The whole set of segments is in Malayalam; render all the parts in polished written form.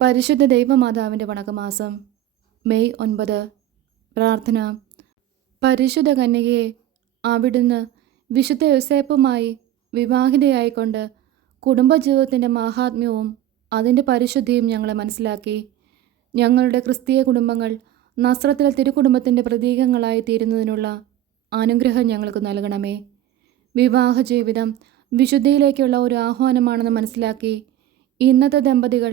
പരിശുദ്ധ ദൈവമാതാവിൻ്റെ വണക്കമാസം മെയ് 9. പ്രാർത്ഥന. പരിശുദ്ധ കന്യകയെ അവിടുന്ന് വിശുദ്ധ യോസേപ്പുമായി വിവാഹിതയായിക്കൊണ്ട് കുടുംബജീവിതത്തിൻ്റെ മാഹാത്മ്യവും അതിൻ്റെ പരിശുദ്ധിയും ഞങ്ങളെ മനസ്സിലാക്കി. ഞങ്ങളുടെ ക്രിസ്തീയ കുടുംബങ്ങൾ നസ്രത്തിലെ തിരുക്കുടുംബത്തിൻ്റെ പ്രതീകങ്ങളായി തീരുന്നതിനുള്ള അനുഗ്രഹം ഞങ്ങൾക്ക് നൽകണമേ. വിവാഹ ജീവിതം വിശുദ്ധിയിലേക്കുള്ള ഒരു ആഹ്വാനമാണെന്ന് മനസ്സിലാക്കി ഇന്നത്തെ ദമ്പതികൾ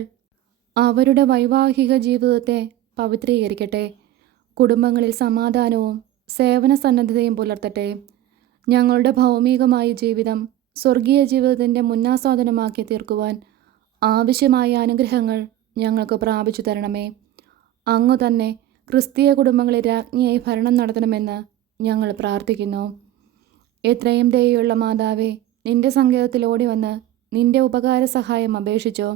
അവരുടെ വൈവാഹിക ജീവിതത്തെ പവിത്രീകരിക്കട്ടെ. കുടുംബങ്ങളിൽ സമാധാനവും സേവന സന്നദ്ധതയും പുലർത്തട്ടെ. ഞങ്ങളുടെ ഭൗമികമായ ജീവിതം സ്വർഗീയ ജീവിതത്തിൻ്റെ മുന്നാസ്വാദനമാക്കി തീർക്കുവാൻ ആവശ്യമായ അനുഗ്രഹങ്ങൾ ഞങ്ങൾക്ക് പ്രാപിച്ചു തരണമേ. അങ്ങു തന്നെ ക്രിസ്തീയ കുടുംബങ്ങളെ രാജ്ഞിയായി ഭരണം നടത്തണമെന്ന് ഞങ്ങൾ പ്രാർത്ഥിക്കുന്നു. എത്രയും ദയുള്ള മാതാവേ, നിന്റെ സങ്കേതത്തിൽ ഓടി വന്ന് നിന്റെ ഉപകാര സഹായം അപേക്ഷിച്ചോ.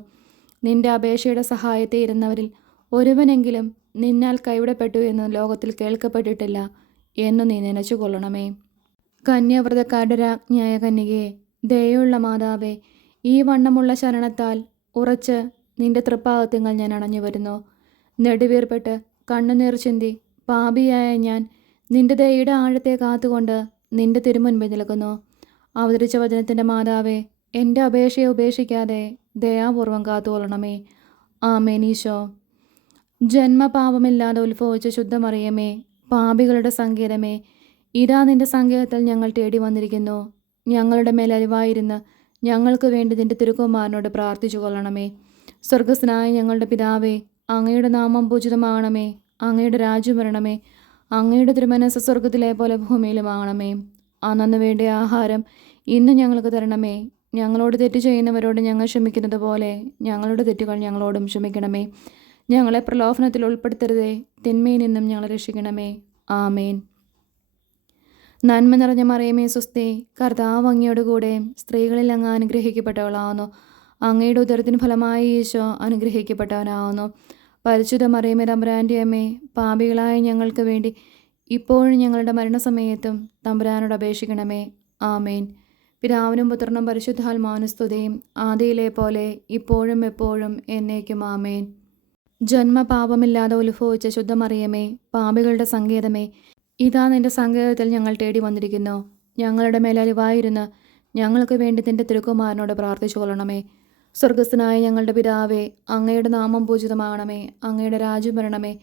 നിന്റെ അപേക്ഷയുടെ സഹായത്തെ ഇരുന്നവരിൽ ഒരുവനെങ്കിലും നിന്നാൽ കൈവിടപ്പെട്ടു എന്ന് ലോകത്തിൽ കേൾക്കപ്പെട്ടിട്ടില്ല എന്ന് നീ നനച്ചുകൊള്ളണമേ. കന്യാവ്രതക്കാരുടെ രാജ്ഞിയായ കന്യകയെ, ദയുള്ള മാതാവേ, ഈ വണ്ണമുള്ള ശരണത്താൽ ഉറച്ച് നിന്റെ തൃപ്പാദത്തിങ്ങൾ ഞാൻ അണഞ്ഞു വരുന്നു. നെടുവീർപ്പെട്ട് കണ്ണുനീർ ചിന്തി പാപിയായ ഞാൻ നിന്റെ ദയയുടെ ആഴത്തെ കാത്തുകൊണ്ട് നിന്റെ തിരുമുൻപിൽ നിൽക്കുന്നു. അവതരിച്ച വചനത്തിൻ്റെ മാതാവേ, എൻ്റെ അപേക്ഷയെ ഉപേക്ഷിക്കാതെ ദയാപൂർവം കാത്തുകൊള്ളണമേ. ആമേൻ. ഈശോ. ജന്മപാപമില്ലാതെ ഉത്ഭവിച്ച ശുദ്ധമറിയമേ, പാപികളുടെ സങ്കേതമേ, ഇതാ നിന്റെ സങ്കേതത്തിൽ ഞങ്ങൾ തേടി വന്നിരിക്കുന്നു. ഞങ്ങളുടെ മേൽ അരിവായിരുന്ന് ഞങ്ങൾക്ക് വേണ്ടി നിന്റെ തിരുക്കുമാരനോട് പ്രാർത്ഥിച്ചു കൊള്ളണമേ. സ്വർഗസ്ഥനായ ഞങ്ങളുടെ പിതാവേ, അങ്ങയുടെ നാമം പൂജിതമാകണമേ. അങ്ങയുടെ രാജ്യം വരണമേ. അങ്ങയുടെ തിരുമനസ്സ് സ്വർഗത്തിലെ പോലെ ഭൂമിയിലുമാകണമേ. അന്നു വേണ്ടിയ ആഹാരം ഇന്ന് ഞങ്ങൾക്ക് തരണമേ. ഞങ്ങളോട് തെറ്റ് ചെയ്യുന്നവരോട് ഞങ്ങൾ ക്ഷമിക്കുന്നത് പോലെ ഞങ്ങളുടെ തെറ്റുകൾ ഞങ്ങളോടും ക്ഷമിക്കണമേ. ഞങ്ങളെ പ്രലോഭനത്തിൽ ഉൾപ്പെടുത്തരുതേ, തിന്മയിൽ നിന്നും ഞങ്ങളെ രക്ഷിക്കണമേ. ആമേൻ. നന്മ നിറഞ്ഞ മറിയമേ സ്വസ്തി, കർത്താവ് അങ്ങയോട് കൂടെ സ്ത്രീകളിൽ അങ്ങ് അനുഗ്രഹിക്കപ്പെട്ടവളാവുന്നു. അങ്ങയുടെ ഉദരത്തിന് ഫലമായി ഈശോ അനുഗ്രഹിക്കപ്പെട്ടവനാവുന്നു. പരിശുദ്ധ മറിയമേ തമ്പുരാൻ്റെ അമ്മേ, പാപികളായ ഞങ്ങൾക്ക് വേണ്ടി ഇപ്പോഴും ഞങ്ങളുടെ മരണസമയത്തും തമ്പുരാനോട് അപേക്ഷിക്കണമേ. ആമേൻ. പിതാവിനും പുത്രനും പരിശുദ്ധാത്മാവിനും സ്തുതിയും ആദിയിലെ പോലെ ഇപ്പോഴും എപ്പോഴും എന്നേക്കും. ആമേൻ. ജന്മപാപമില്ലാതെ ഉത്ഭവിച്ച ശുദ്ധമറിയമേ, പാപികളുടെ സങ്കേതമേ, ഇതാ നിന്റെ സങ്കേതത്തിൽ ഞങ്ങൾ തേടി വന്നിരിക്കുന്നു. ഞങ്ങളുടെ മേലലിവായിരുന്ന് ഞങ്ങൾക്ക് വേണ്ടി നിന്റെ തിരുക്കുമാരനോട് പ്രാർത്ഥിച്ചു കൊള്ളണമേ. സ്വർഗസ്ഥനായ ഞങ്ങളുടെ പിതാവേ, അങ്ങയുടെ നാമം പൂജിതമാകണമേ. അങ്ങയുടെ രാജ്യം വരണമേ.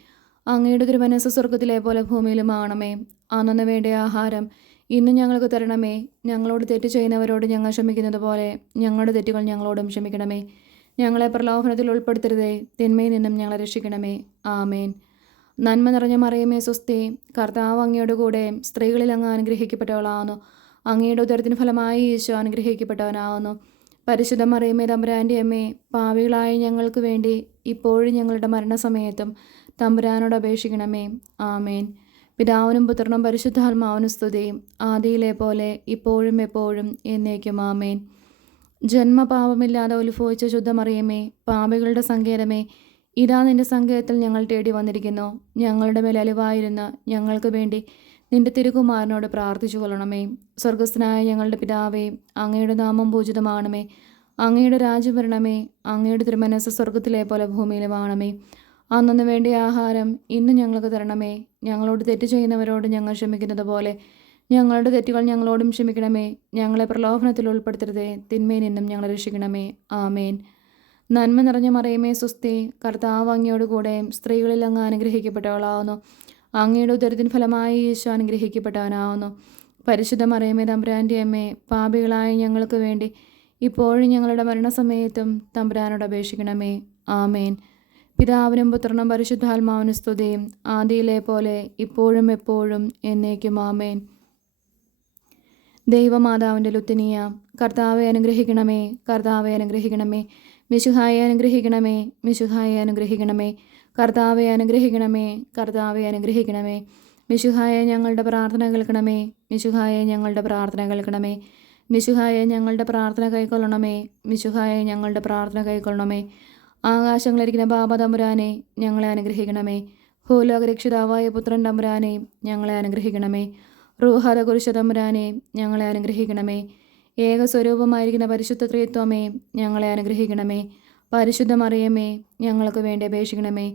അങ്ങയുടെ തിരുമനസ്സ് സ്വർഗത്തിലെ പോലെ ഭൂമിയിലുമാകണമേ. അന്നു വേണ്ടിയ ആഹാരം ഇന്ന് ഞങ്ങൾക്ക് തരണമേ. ഞങ്ങളോട് തെറ്റ് ചെയ്യുന്നവരോട് ഞങ്ങൾ ക്ഷമിക്കുന്നത് പോലെ ഞങ്ങളുടെ തെറ്റുകൾ ഞങ്ങളോടും ക്ഷമിക്കണമേ. ഞങ്ങളെ പ്രലോഭനത്തിൽ ഉൾപ്പെടുത്തരുതേ, തിന്മയിൽ നിന്നും ഞങ്ങളെ രക്ഷിക്കണമേ. ആമേൻ. നന്മ നിറഞ്ഞ മറിയമേ സ്വസ്തി, കർത്താവ് അങ്ങയോട് കൂടെ സ്ത്രീകളിൽ അങ്ങ് അനുഗ്രഹിക്കപ്പെട്ടവളാവുന്നു. അങ്ങയുടെ ഉദരത്തിന് ഫലമായി ഈശോ അനുഗ്രഹിക്കപ്പെട്ടവനാവുന്നു. പരിശുദ്ധ മറിയമേ തമ്പുരാൻ്റെ അമ്മേ, പാപികളായ ഞങ്ങൾക്ക് വേണ്ടി ഇപ്പോഴും ഞങ്ങളുടെ മരണസമയത്തും തമ്പുരാനോട് അപേക്ഷിക്കണമേ. ആമേൻ. പിതാവിനും പുത്രനും പരിശുദ്ധാത്മാവിനും സ്തുതി, ആദിയിലെ പോലെ ഇപ്പോഴും എപ്പോഴും എന്നേക്കും. ആമേൻ. ജന്മപാപമില്ലാതെ ഉത്ഭവിച്ച ശുദ്ധമറിയമേ, പാപികളുടെ സങ്കേതമേ, ഇതാ നിന്റെ സങ്കേതത്തിൽ ഞങ്ങൾ തേടി വന്നിരിക്കുന്നു. ഞങ്ങളുടെ മേൽ അലിവായിരുന്ന ഞങ്ങൾക്ക് വേണ്ടി നിന്റെ തിരുക്കുമാരനോട് പ്രാർത്ഥിച്ചു കൊള്ളണമേ. സ്വർഗസ്ഥനായ ഞങ്ങളുടെ പിതാവേ, അങ്ങയുടെ നാമം പൂജിതമാകണമേ. അങ്ങയുടെ രാജ്യം വരണമേ. അങ്ങയുടെ തിരുമനസ്സ് സ്വർഗത്തിലെ പോലെ ഭൂമിയിലുമാകണമേ. അന്നു വേണ്ടിയ ആഹാരം ഇന്ന് ഞങ്ങൾക്ക് തരണമേ. ഞങ്ങളോട് തെറ്റ് ചെയ്യുന്നവരോട് ഞങ്ങൾ ക്ഷമിക്കുന്നത് പോലെ ഞങ്ങളുടെ തെറ്റുകൾ ഞങ്ങളോടും ക്ഷമിക്കണമേ. ഞങ്ങളെ പ്രലോഭനത്തിൽ ഉൾപ്പെടുത്തരുതേ, തിന്മയിൽ നിന്നും ഞങ്ങളെ രക്ഷിക്കണമേ. ആമേൻ. നന്മ നിറഞ്ഞ മറിയമേ സ്വസ്തി, കർത്താവ് അങ്ങയോട് കൂടെ സ്ത്രീകളിൽ അങ്ങ് അനുഗ്രഹിക്കപ്പെട്ടവളാവുന്നു. അങ്ങയുടെ ഉദരത്തിന് ഫലമായി ഈശോ അനുഗ്രഹിക്കപ്പെട്ടവനാവുന്നു. പരിശുദ്ധ മറിയമേ തമ്പുരാൻ്റെ അമ്മേ, പാപികളായ ഞങ്ങൾക്ക് വേണ്ടി ഇപ്പോഴും ഞങ്ങളുടെ മരണസമയത്തും തമ്പുരാനോട് അപേക്ഷിക്കണമേ. ആമേൻ. പിതാവിനും പുത്രനും പരിശുദ്ധാത്മാവിനും സ്തുതിയും ആദിയിലെ പോലെ ഇപ്പോഴും എപ്പോഴും എന്നേക്കും. ആമേൻ. ദൈവമാതാവിൻ്റെ ലുത്തിനിയ, കർത്താവെ അനുഗ്രഹിക്കണമേ. കർത്താവെ അനുഗ്രഹിക്കണമേ. മിശുഹായെ അനുഗ്രഹിക്കണമേ. മിശുഹായെ അനുഗ്രഹിക്കണമേ. കർത്താവെ അനുഗ്രഹിക്കണമേ. കർത്താവെ അനുഗ്രഹിക്കണമേ. മിശുഹായെ ഞങ്ങളുടെ പ്രാർത്ഥന കേൾക്കണമേ. മിശുഹായെ ഞങ്ങളുടെ പ്രാർത്ഥന കേൾക്കണമേ. മിശുഹായെ ഞങ്ങളുടെ പ്രാർത്ഥന കൈക്കൊള്ളണമേ. മിശുഹായെ ഞങ്ങളുടെ പ്രാർത്ഥന കൈക്കൊള്ളണമേ. ആകാശങ്ങളിരിക്കുന്ന ബാബ തമ്പുരാനെ ഞങ്ങളെ അനുഗ്രഹിക്കണമേ. ഭൂലോകരക്ഷിതാവായ പുത്രൻ തമ്പുരാനെ ഞങ്ങളെ അനുഗ്രഹിക്കണമേ. റൂഹാദ കുരിശ തമ്പുരാനെ ഞങ്ങളെ അനുഗ്രഹിക്കണമേ. ഏകസ്വരൂപമായിരിക്കുന്ന പരിശുദ്ധ ത്രിത്വമേ ഞങ്ങളെ അനുഗ്രഹിക്കണമേ. പരിശുദ്ധ മറിയമേ, ഞങ്ങൾക്ക് വേണ്ടി അപേക്ഷിക്കണമേ.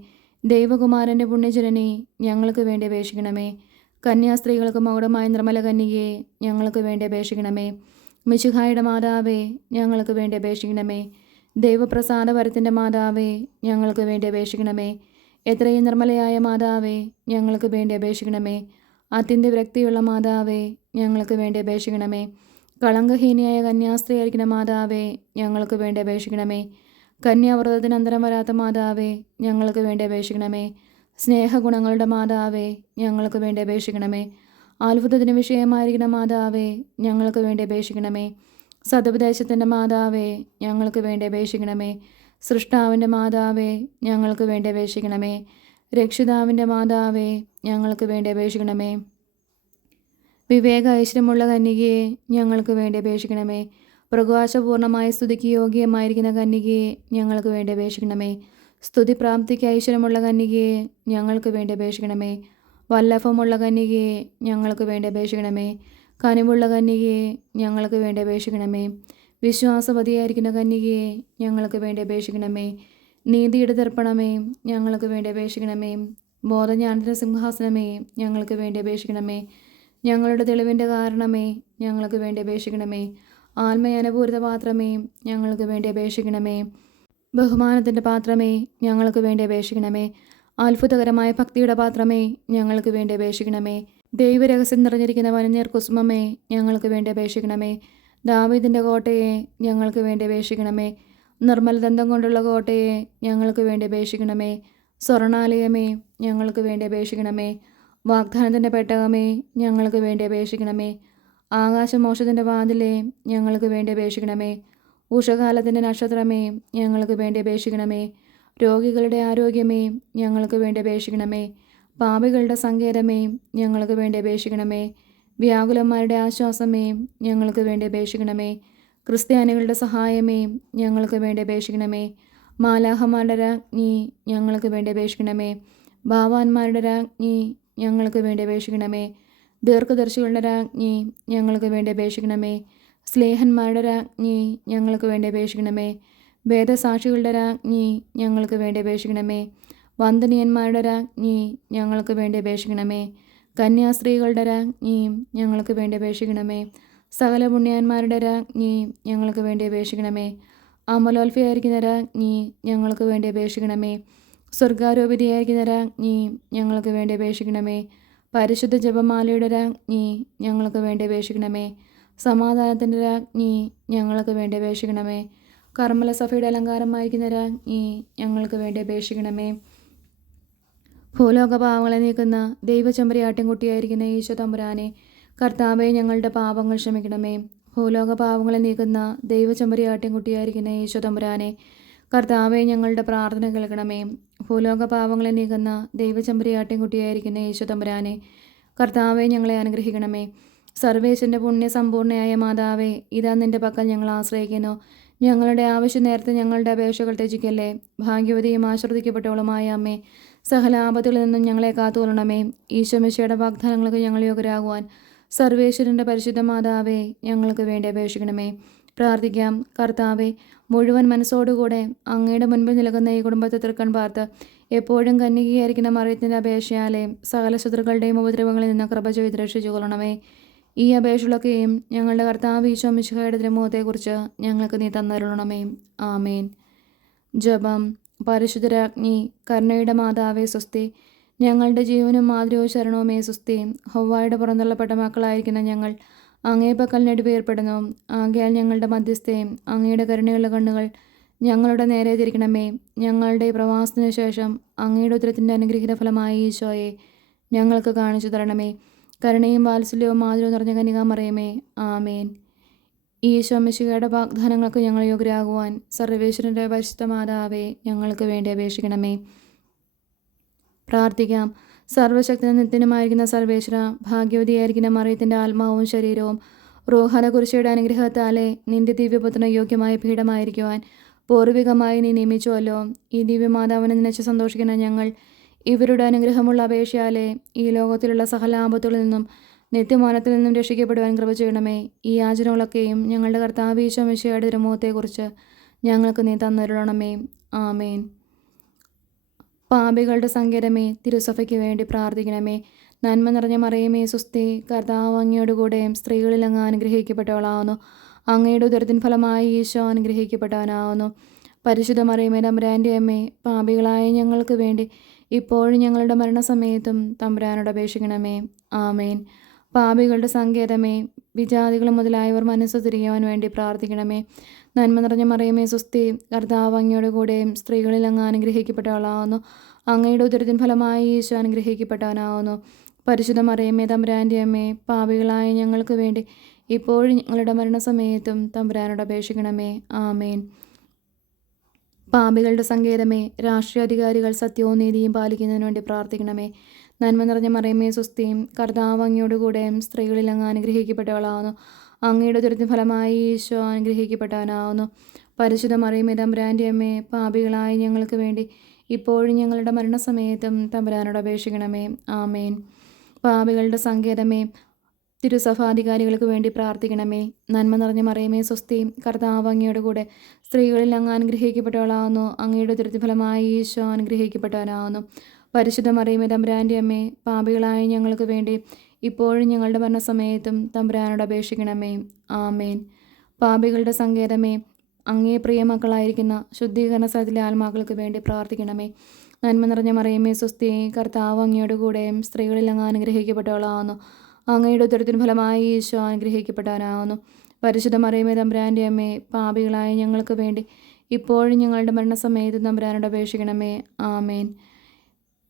ദൈവകുമാരൻ്റെ പുണ്യജനനി, ഞങ്ങൾക്ക് വേണ്ടി അപേക്ഷിക്കണമേ. കന്യാസ്ത്രീകൾക്ക് മകുടമായ നിർമ്മല കന്യകയെ, ഞങ്ങൾക്ക് വേണ്ടി അപേക്ഷിക്കണമേ. മിശിഹായുടെ മാതാവേ, ഞങ്ങൾക്ക് വേണ്ടി അപേക്ഷിക്കണമേ. ദൈവപ്രസാദപരത്തിൻ്റെ മാതാവേ, ഞങ്ങൾക്ക് വേണ്ടി അപേക്ഷിക്കണമേ. എത്രയും നിർമ്മലയായ മാതാവേ, ഞങ്ങൾക്ക് വേണ്ടി അപേക്ഷിക്കണമേ. അത്യന്ത വിരക്തിയുള്ള മാതാവേ, ഞങ്ങൾക്ക് വേണ്ടി അപേക്ഷിക്കണമേ. കളങ്കഹീനിയായ കന്യാസ്ത്രീയായിരിക്കുന്ന മാതാവേ, ഞങ്ങൾക്ക് വേണ്ടി അപേക്ഷിക്കണമേ. കന്യാവ്രതത്തിന് അന്തരം വരാത്ത മാതാവേ, ഞങ്ങൾക്ക് വേണ്ടി അപേക്ഷിക്കണമേ. സ്നേഹഗുണങ്ങളുടെ മാതാവേ, ഞങ്ങൾക്ക് വേണ്ടി അപേക്ഷിക്കണമേ. അത്ഭുതത്തിന് വിഷയമായിരിക്കുന്ന മാതാവേ, ഞങ്ങൾക്ക് വേണ്ടി അപേക്ഷിക്കണമേ. സതുപദേശത്തിൻ്റെ മാതാവേ, ഞങ്ങൾക്ക് വേണ്ടി അപേക്ഷിക്കണമേ. സൃഷ്ടാവിൻ്റെ മാതാവേ, ഞങ്ങൾക്ക് വേണ്ടി അപേക്ഷിക്കണമേ. രക്ഷിതാവിൻ്റെ മാതാവേ, ഞങ്ങൾക്ക് വേണ്ടി അപേക്ഷിക്കണമേ. വിവേക ഐശ്വര്യമുള്ള കന്യകയെ, ഞങ്ങൾക്ക് വേണ്ടി അപേക്ഷിക്കണമേ. പ്രകാശപൂർണമായ സ്തുതിക്ക് യോഗ്യമായിരിക്കുന്ന കന്യകയെ, ഞങ്ങൾക്ക് വേണ്ടി അപേക്ഷിക്കണമേ. സ്തുതി പ്രാപ്തിക്ക് ഐശ്വര്യമുള്ള കന്യകയെ, ഞങ്ങൾക്ക് വേണ്ടി അപേക്ഷിക്കണമേ. വല്ലഭമുള്ള കന്യകയെ, ഞങ്ങൾക്ക് വേണ്ടി അപേക്ഷിക്കണമേ. കനിവുള്ള കന്യകയെ, ഞങ്ങൾക്ക് വേണ്ടി അപേക്ഷിക്കണമേ. വിശ്വാസവതിയായിരിക്കുന്ന കന്യകയെ, ഞങ്ങൾക്ക് വേണ്ടി അപേക്ഷിക്കണമേ. നീതിയുടെ ദർപ്പണമേ, ഞങ്ങൾക്ക് വേണ്ടി അപേക്ഷിക്കണമേ. ബോധജ്ഞാനത്തിൻ്റെ സിംഹാസനമേ, ഞങ്ങൾക്ക് വേണ്ടി അപേക്ഷിക്കണമേ. ഞങ്ങളുടെ തെളിവിൻ്റെ കാരണമേ, ഞങ്ങൾക്ക് വേണ്ടി അപേക്ഷിക്കണമേ. ആത്മയനുപൂരിത പാത്രമേ, ഞങ്ങൾക്ക് വേണ്ടി അപേക്ഷിക്കണമേ. ബഹുമാനത്തിൻ്റെ പാത്രമേ, ഞങ്ങൾക്ക് വേണ്ടി അപേക്ഷിക്കണമേ. അത്ഭുതകരമായ ഭക്തിയുടെ പാത്രമേ, ഞങ്ങൾക്ക് വേണ്ടി അപേക്ഷിക്കണമേ. ദൈവരഹസ്യം നിറഞ്ഞിരിക്കുന്ന വനനീർ കുസുമമേ, ഞങ്ങൾക്ക് വേണ്ടി അപേക്ഷിക്കണമേ. ദാവീദിൻ്റെ കോട്ടയെ, ഞങ്ങൾക്ക് വേണ്ടി അപേക്ഷിക്കണമേ. നിർമ്മലദന്തം കൊണ്ടുള്ള കോട്ടയെ, ഞങ്ങൾക്ക് വേണ്ടി അപേക്ഷിക്കണമേ. സ്വർണാലയമേ, ഞങ്ങൾക്ക് വേണ്ടി അപേക്ഷിക്കണമേ. വാഗ്ദാനത്തിൻ്റെ പെട്ടകമേ, ഞങ്ങൾക്ക് വേണ്ടി അപേക്ഷിക്കണമേ. ആകാശമോക്ഷത്തിൻ്റെ വാതിലേ, ഞങ്ങൾക്ക് വേണ്ടി അപേക്ഷിക്കണമേ. ഉഷകാലത്തിൻ്റെ നക്ഷത്രമേ, ഞങ്ങൾക്ക് വേണ്ടി അപേക്ഷിക്കണമേ. രോഗികളുടെ ആരോഗ്യമേ, ഞങ്ങൾക്ക് വേണ്ടി അപേക്ഷിക്കണമേ. പാപികളുടെ സങ്കേതമേ, ഞങ്ങൾക്ക് വേണ്ടി അപേക്ഷിക്കണമേ. വ്യാകുലന്മാരുടെ ആശ്വാസമേ, ഞങ്ങൾക്ക് വേണ്ടി അപേക്ഷിക്കണമേ. ക്രിസ്ത്യാനികളുടെ സഹായമേ, ഞങ്ങൾക്ക് വേണ്ടി അപേക്ഷിക്കണമേ. മാലാഹമാരുടെ രാജ്ഞി, ഞങ്ങൾക്ക് വേണ്ടി അപേക്ഷിക്കണമേ. ഭാവാന്മാരുടെ രാജ്ഞി, ഞങ്ങൾക്ക് വേണ്ടി അപേക്ഷിക്കണമേ. ദീർഘദർശികളുടെ രാജ്ഞി, ഞങ്ങൾക്ക് വേണ്ടി അപേക്ഷിക്കണമേ. സ്ലേഹന്മാരുടെ രാജ്ഞി, ഞങ്ങൾക്ക് വേണ്ടി അപേക്ഷിക്കണമേ. വേദസാക്ഷികളുടെ രാജ്ഞി, ഞങ്ങൾക്ക് വേണ്ടി അപേക്ഷിക്കണമേ. വന്ദനീയന്മാരുടെ രാജ്ഞി, ഞങ്ങൾക്ക് വേണ്ടി അപേക്ഷിക്കണമേ. കന്യാസ്ത്രീകളുടെ രാജ്ഞി, ഞങ്ങൾക്ക് വേണ്ടി അപേക്ഷിക്കണമേ. സകല പുണ്യന്മാരുടെ രാജ്ഞി, ഞങ്ങൾക്ക് വേണ്ടി അപേക്ഷിക്കണമേ. അമലോൽഫയായിരിക്കുന്ന രാജ്ഞി, ഞങ്ങൾക്ക് വേണ്ടി അപേക്ഷിക്കണമേ. സ്വർഗാരോപിതയായിരിക്കുന്ന രാജ്ഞി, ഞങ്ങൾക്ക് വേണ്ടി അപേക്ഷിക്കണമേ. പരിശുദ്ധ ജപമാലയുടെ രാജ്ഞി, ഞങ്ങൾക്ക് വേണ്ടി അപേക്ഷിക്കണമേ. സമാധാനത്തിൻ്റെ രാജ്ഞി, ഞങ്ങൾക്ക് വേണ്ടി അപേക്ഷിക്കണമേ. കർമ്മല സഭയുടെ അലങ്കാരമായിരിക്കുന്ന രാജ്ഞി, ഞങ്ങൾക്ക് വേണ്ടി അപേക്ഷിക്കണമേ. ഭൂലോക പാവങ്ങളെ നീക്കുന്ന ദൈവചെമ്പരി ആട്ടിൻകുട്ടിയായിരിക്കുന്ന ഈശോ തമ്പുരാനെ, കർത്താവെ, ഞങ്ങളുടെ പാപങ്ങൾ ക്ഷമിക്കണമേ. ഭൂലോക പാവങ്ങളെ നീക്കുന്ന ദൈവചെമ്പരി ആട്ടിൻകുട്ടിയായിരിക്കുന്ന ഈശോ തമ്പുരാനെ, കർത്താവെ, ഞങ്ങളുടെ പ്രാർത്ഥന കേൾക്കണമേ. ഭൂലോക പാവങ്ങളെ നീക്കുന്ന ദൈവചെമ്പരി ആട്ടിൻകുട്ടിയായിരിക്കുന്ന ഈശോ തമ്പുരാനെ, കർത്താവെ, ഞങ്ങളെ അനുഗ്രഹിക്കണമേ. സർവേശ്വരൻ്റെ പുണ്യസമ്പൂർണ്ണയായ മാതാവേ, ഇതാ നിൻ്റെ പക്കൽ ഞങ്ങൾ ആശ്രയിക്കുന്നു. ഞങ്ങളുടെ ആവശ്യ നേരത്തെ ഞങ്ങളുടെ അപേക്ഷകൾ ത്യജിക്കല്ലേ. ഭാഗ്യവതിയും ആശ്രദിക്കപ്പെട്ടവളുമായ അമ്മേ, സകല ആപത്തുകളിൽ നിന്നും ഞങ്ങളെ കാത്തുകൊള്ളണമേ. ഈശോമിശിയുടെ വാഗ്ദാനങ്ങൾക്ക് ഞങ്ങൾ യോഗ്യരാകുവാൻ സർവേശ്വരൻ്റെ പരിശുദ്ധ മാതാവേ, ഞങ്ങൾക്ക് വേണ്ടി അപേക്ഷിക്കണമേ. പ്രാർത്ഥിക്കാം. കർത്താവെ, മുഴുവൻ മനസ്സോടുകൂടെ അങ്ങയുടെ മുൻപിൽ നിൽക്കുന്ന ഈ കുടുംബത്തെ തൃക്കൺ പാർത്ത് എപ്പോഴും കന്യകയായിരിക്കുന്ന മറിയത്തിൻ്റെ അപേക്ഷയാലെ സകല ശത്രുക്കളുടെയും ഉപദ്രവങ്ങളിൽ നിന്ന് കൃപ ചെയ്ത് രക്ഷിച്ചു കൊള്ളണമേ. ഈ അപേക്ഷകളൊക്കെയും ഞങ്ങളുടെ കർത്താവ് ഈശോ മിശിഹായുടെ തിരുമുഖത്തെക്കുറിച്ച് ഞങ്ങൾക്ക് നീ തന്നരുളണമേ. ആമേൻ. ജപം. പരിശുദ്ധരാജ്ഞി, കരുണയുടെ മാതാവേ സ്വസ്തി. ഞങ്ങളുടെ ജീവനും മാതൃവും ശരണവുമേ സ്വസ്തി. ഹൗവായുടെ പുറന്തള്ളപ്പെട്ട മക്കളായിരിക്കുന്ന ഞങ്ങൾ അങ്ങേ പക്കൽ നെടുവേർപ്പെടുന്നു. ആകയാൽ ഞങ്ങളുടെ മധ്യസ്ഥയും അങ്ങയുടെ കരുണയുള്ള കണ്ണുകൾ ഞങ്ങളുടെ നേരെ തിരിക്കണമേ. ഞങ്ങളുടെ പ്രവാസത്തിനു ശേഷം അങ്ങയുടെ ഉത്തരത്തിൻ്റെ അനുഗ്രഹീത ഫലമായ ഈശോയെ ഞങ്ങൾക്ക് കാണിച്ചു തരണമേ. കരുണയും വാത്സല്യവും മാതൃവും നിറഞ്ഞ കന്യകാമറിയമേ, ആമേൻ. ഈശോ മിശിഹായുടെ വാഗ്ദാനങ്ങൾക്ക് ഞങ്ങൾ യോഗ്യരാകുവാൻ സർവേശ്വരൻ്റെ പരിശുദ്ധ മാതാവേ, ഞങ്ങൾക്ക് വേണ്ടി അപേക്ഷിക്കണമേ. പ്രാർത്ഥിക്കാം. സർവശക്തനും നിത്യനുമായിരിക്കുന്ന സർവേശ്വര, ഭാഗ്യവതിയായിരിക്കുന്ന മറിയത്തിൻ്റെ ആത്മാവും ശരീരവും റൂഹാന കുരിശയുടെ അനുഗ്രഹത്താലെ നിന്റെ ദിവ്യപുത്രന് യോഗ്യമായ പീഠമായിരിക്കുവാൻ പൂർവികമായി നീ നിയമിച്ചുവല്ലോ. ഈ ദിവ്യമാതാവിനെ നിനച്ച് സന്തോഷിക്കുന്ന ഞങ്ങൾ ഇവരുടെ അനുഗ്രഹമുള്ള അപേക്ഷയാലെ ഈ ലോകത്തിലുള്ള സകല ആപത്തുകളിൽ നിന്നും നിത്യമാനത്തിൽ നിന്നും രക്ഷിക്കപ്പെടുവാൻ കൃപ ചെയ്യണമേ. ഈ യാചനകളൊക്കെയും ഞങ്ങളുടെ കർത്താവ് ഈശോ മിശിഹായുടെ തിരുമുഖത്തെക്കുറിച്ച് ഞങ്ങൾക്ക് നീ തന്നരുളണമേ. ആമേൻ. പാപികളുടെ സങ്കേതമേ, തിരുസഭയ്ക്ക് വേണ്ടി പ്രാർത്ഥിക്കണമേ. നന്മ നിറഞ്ഞ മറിയമേ സുസ്ഥി, കർത്താവ് അങ്ങയോടുകൂടെ സ്ത്രീകളിൽ അങ്ങ് അനുഗ്രഹിക്കപ്പെട്ടവളാവുന്നു. അങ്ങയുടെ ഉദരത്തിൻ ഫലമായി ഈശോ അനുഗ്രഹിക്കപ്പെട്ടവനാവുന്നു. പരിശുദ്ധ മറിയമേ തമ്പുരാൻ്റെ അമ്മേ, പാപികളായ ഞങ്ങൾക്ക് വേണ്ടി ഇപ്പോഴും ഞങ്ങളുടെ മരണസമയത്തും തമ്പുരാനോട് അപേക്ഷിക്കണമേ. ആമേൻ. പാപികളുടെ സങ്കേതമേ, വിജാതികൾ മുതലായവർ മനസ്സു തിരിയുവാൻ വേണ്ടി പ്രാർത്ഥിക്കണമേ. നന്മ നിറഞ്ഞ മറിയമേ സുസ്ഥി, കർത്താവ് അങ്ങയോട് കൂടെ സ്ത്രീകളിൽ അങ്ങ് അനുഗ്രഹിക്കപ്പെട്ടവളാവുന്നു. അങ്ങയുടെ ഉദരത്തിൻ ഫലമായി ഈശോ അനുഗ്രഹിക്കപ്പെട്ടവനാവുന്നു. പരിശുദ്ധ മറിയമേ തമ്പുരാൻ്റെ അമ്മേ, പാപികളായ ഞങ്ങൾക്ക് വേണ്ടി ഇപ്പോഴും ഞങ്ങളുടെ മരണസമയത്തും തമ്പുരാനോട് അപേക്ഷിക്കണമേ. ആമേൻ. പാപികളുടെ സങ്കേതമേ, രാഷ്ട്രീയാധികാരികൾ സത്യവും നീതിയും പാലിക്കുന്നതിന് വേണ്ടി പ്രാർത്ഥിക്കണമേ. നന്മ നിറഞ്ഞ മറിയമേ സുസ്ഥിയും, കർത്താവ് അങ്ങയോടുകൂടെ സ്ത്രീകളിൽ അങ്ങ് അനുഗ്രഹിക്കപ്പെട്ടവളാവുന്നു. അങ്ങയുടെ ഉദരത്തിൻ ഫലമായി ഈശോ അനുഗ്രഹിക്കപ്പെട്ടവനാവുന്നു. പരിശുദ്ധ മറിയമേ തമ്പുരാൻ്റെ അമ്മേ, പാപികളായ ഞങ്ങൾക്ക് വേണ്ടി ഇപ്പോഴും ഞങ്ങളുടെ മരണസമയത്തും തമ്പുരാനോട് അപേക്ഷിക്കണമേ. ആമേൻ. പാപികളുടെ സങ്കേതമേ, തിരുസഭാധികാരികൾക്ക് വേണ്ടി പ്രാർത്ഥിക്കണമേ. നന്മ നിറഞ്ഞ മറിയമേ സ്വസ്തി, കർത്താവ് അങ്ങയോട് കൂടെ സ്ത്രീകളിൽ അങ്ങ് അനുഗ്രഹിക്കപ്പെട്ടവളാവുന്നു. അങ്ങയുടെ ഉദരത്തിൻ ഫലമായി ഈശോ അനുഗ്രഹിക്കപ്പെട്ടവനാവുന്നു. പരിശുദ്ധ മറിയമേ തമ്പുരാൻ്റെ അമ്മേ, പാപികളായ ഞങ്ങൾക്ക് വേണ്ടി ഇപ്പോഴും ഞങ്ങളുടെ മരണസമയത്തും തമ്പുരാനോട് അപേക്ഷിക്കണമേ. ആമേൻ. പാപികളുടെ സങ്കേതമേ, അങ്ങേ പ്രിയമക്കളായിരിക്കുന്ന ശുദ്ധീകരണ സ്ഥലത്തിലെ ആത്മാക്കൾക്ക് വേണ്ടി പ്രാർത്ഥിക്കണമേ. നന്മ നിറഞ്ഞ മറിയമേ സ്വസ്തി, കർത്താവ് അങ്ങയോട് കൂടെ സ്ത്രീകളിൽ അങ്ങ് അനുഗ്രഹിക്കപ്പെട്ടവളാവുന്നു. അങ്ങയുടെ ഉദരത്തിൻ ഫലമായി ഈശോ അനുഗ്രഹിക്കപ്പെട്ടവനാവുന്നു. പരിശുദ്ധ മറിയമേ തമ്പുരാൻ്റെ അമ്മേ, പാപികളായ ഞങ്ങൾക്ക് വേണ്ടി ഇപ്പോഴും ഞങ്ങളുടെ മരണസമയത്ത് തമ്പുരാനോട് അപേക്ഷിക്കണമേ. ആമേൻ.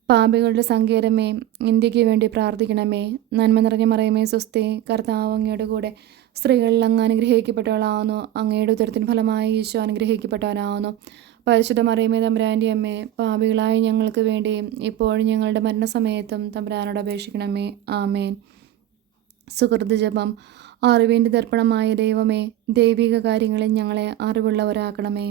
പാപികളുടെ സങ്കേതമേ, ഇന്ത്യക്ക് വേണ്ടി പ്രാർത്ഥിക്കണമേ. നന്മ നിറഞ്ഞ മറിയമേ സ്വസ്തി, കർത്താവ് അങ്ങയോട് കൂടെ സ്ത്രീകളിൽ അങ്ങ് അനുഗ്രഹിക്കപ്പെട്ടവളാവുന്നു. അങ്ങയുടെ ഉദരത്തിൻ ഫലമായി ഈശോ അനുഗ്രഹിക്കപ്പെട്ടവനാവുന്നു. പരിശുദ്ധ മറിയമേ തമ്പുരാൻ്റെ അമ്മേ, പാപികളായ ഞങ്ങൾക്ക് വേണ്ടി ഇപ്പോഴും ഞങ്ങളുടെ മരണസമയത്തും തമ്പുരാനോട് അപേക്ഷിക്കണമേ. ആമേൻ. സുഹൃത്ത് ജപം. അറിവിൻ്റെ ദർപ്പണമായ ദൈവമേ, ദൈവിക കാര്യങ്ങളിൽ ഞങ്ങളെ അറിവുള്ളവരാക്കണമേ.